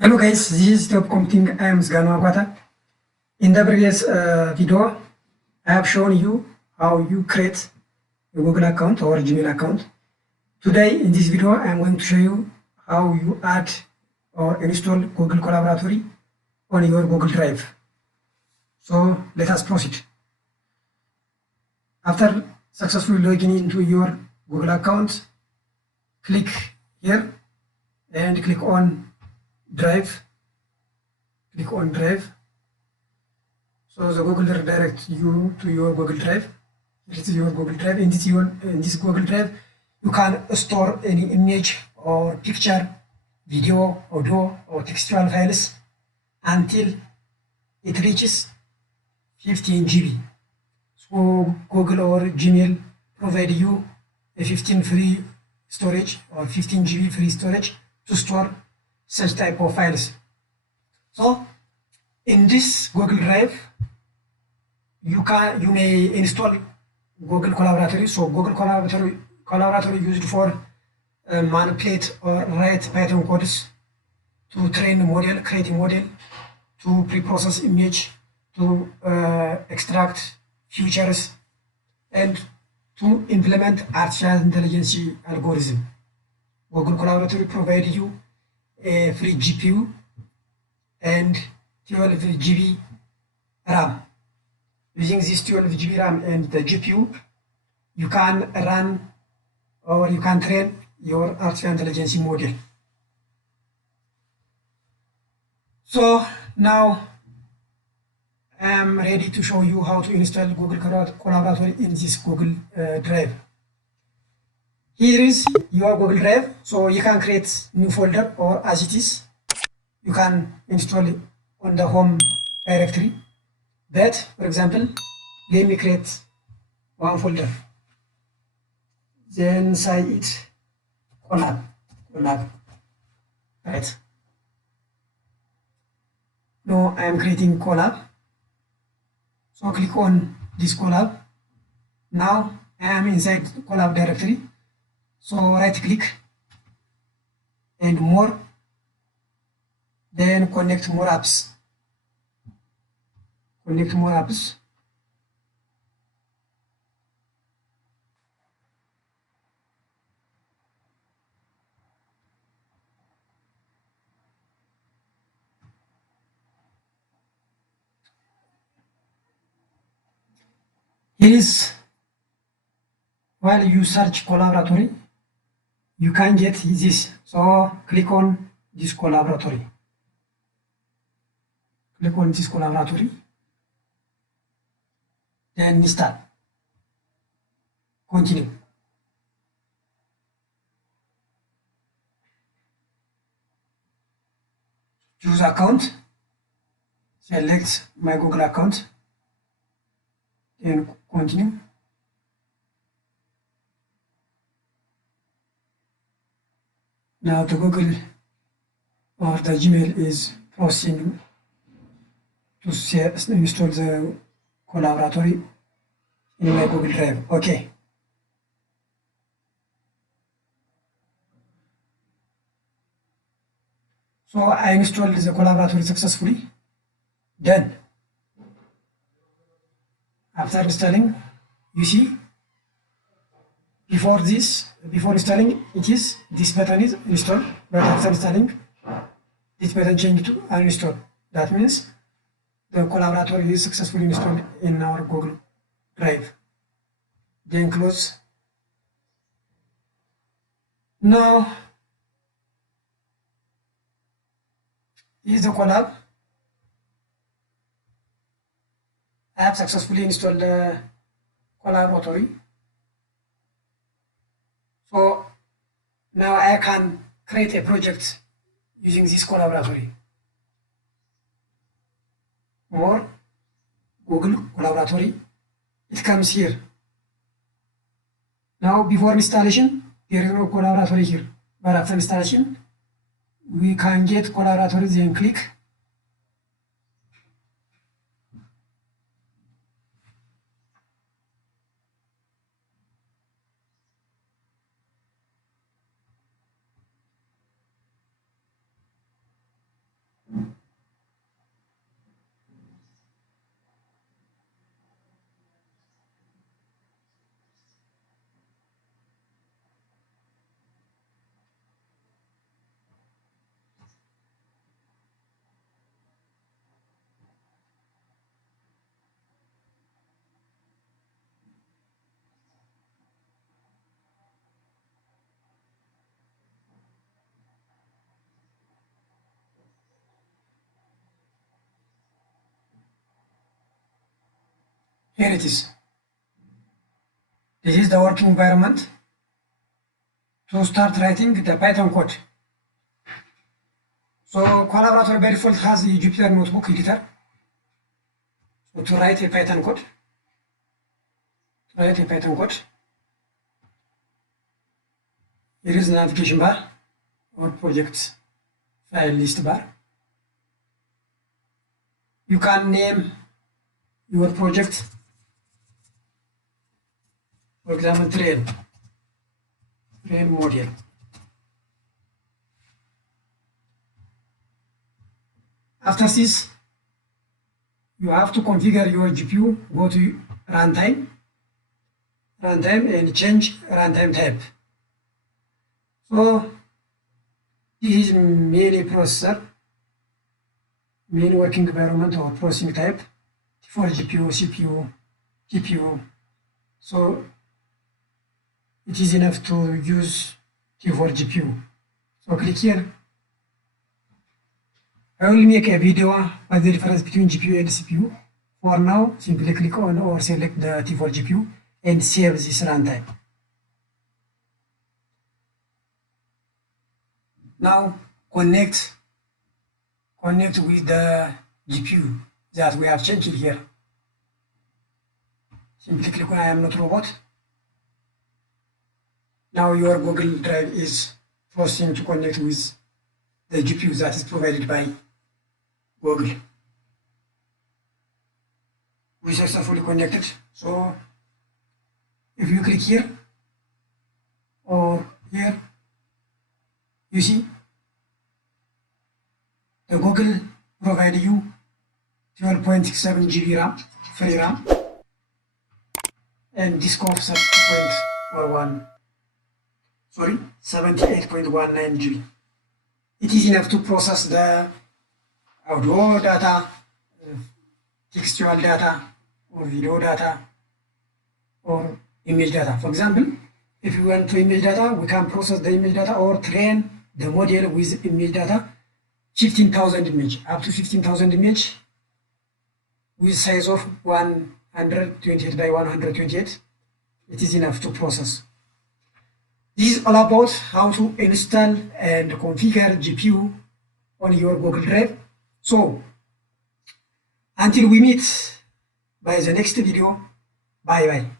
Hello guys, this is Top Computing. I am Sgano Aguata. In the previous video, I have shown you how you create a Google account or Gmail account. Today, in this video, I am going to show you how you add or install Google Collaboratory on your Google Drive. So let us proceed. After successfully logging into your Google account, click here and click on Drive. Click on Drive. So the Google redirects you to your Google Drive. This is your Google Drive. In this Google Drive, you can store any image or picture, video, audio, or textual files until it reaches 15 GB. So Google or Gmail provide you a 15 free storage or 15 GB free storage to store such type of files. So in this Google Drive, you may install Google Collaboratory. So Google Collaboratory used for manipulate or write Python codes to train a model, create a model, to pre-process image, to extract features, and to implement artificial intelligence algorithm. Google Collaboratory provides you a free GPU and 12 GB RAM. Using this 12 GB RAM and the GPU, you can run or you can train your artificial intelligence model. So now I am ready to show you how to install Google Collaboratory in this Google Drive. Here is your Google Drive, so you can create new folder or as it is, you can install it on the home directory. But for example, let me create one folder. Then say it collab, right? Now I am creating collab. So click on this collab. Now I am inside collab directory. So right click and more, then connect more apps. Connect more apps. Here is, while you search Collaboratory, you can get this. So click on this Collaboratory. Click on this Collaboratory. Then install. Continue. Choose account. Select my Google account. Then continue. Now the Google or the Gmail is processing to install the Collaboratory in my Google Drive. Okay. So I installed the Collaboratory successfully. Done. After installing, you see, before installing, this button is installed, but after installing, this button changed to uninstall. That means the Collaboratory is successfully installed in our Google Drive. Then close. Now, this is the Collab. I have successfully installed the Collaboratory. So now I can create a project using this Collaboratory. More Google Collaboratory. It comes here. Now before installation, there is no Collaboratory here. But after installation, we can get Collaboratory, then click. Here it is. This is the working environment to start writing the Python code. So Collaboratory by default has the Jupyter Notebook editor. So to write a Python code, here is the navigation bar or project file list bar. You can name your project, for example, train module. After this, you have to configure your GPU, go to runtime and change runtime type. So this is main processor, main working environment or processing type for GPU, CPU, GPU. So it is enough to use T4 GPU. So click here. I will make a video about the difference between GPU and CPU. For now, simply click on or select the T4 GPU and save this runtime. Now connect with the GPU that we have changed here. Simply click on I am not robot. Now your Google Drive is forcing to connect with the GPU that is provided by Google. We successfully connected. So if you click here or here, you see the Google provide you 12.67 GB RAM, free RAM, and disk of 78.19 GB. It is enough to process the audio data, textual data, or video data, or image data. For example, if you want to image data, we can process the image data or train the model with image data, 15,000 image, up to 15,000 image with size of 128 by 128. It is enough to process. This is all about how to install and configure GPU on your Google Drive. So until we meet by the next video, bye bye.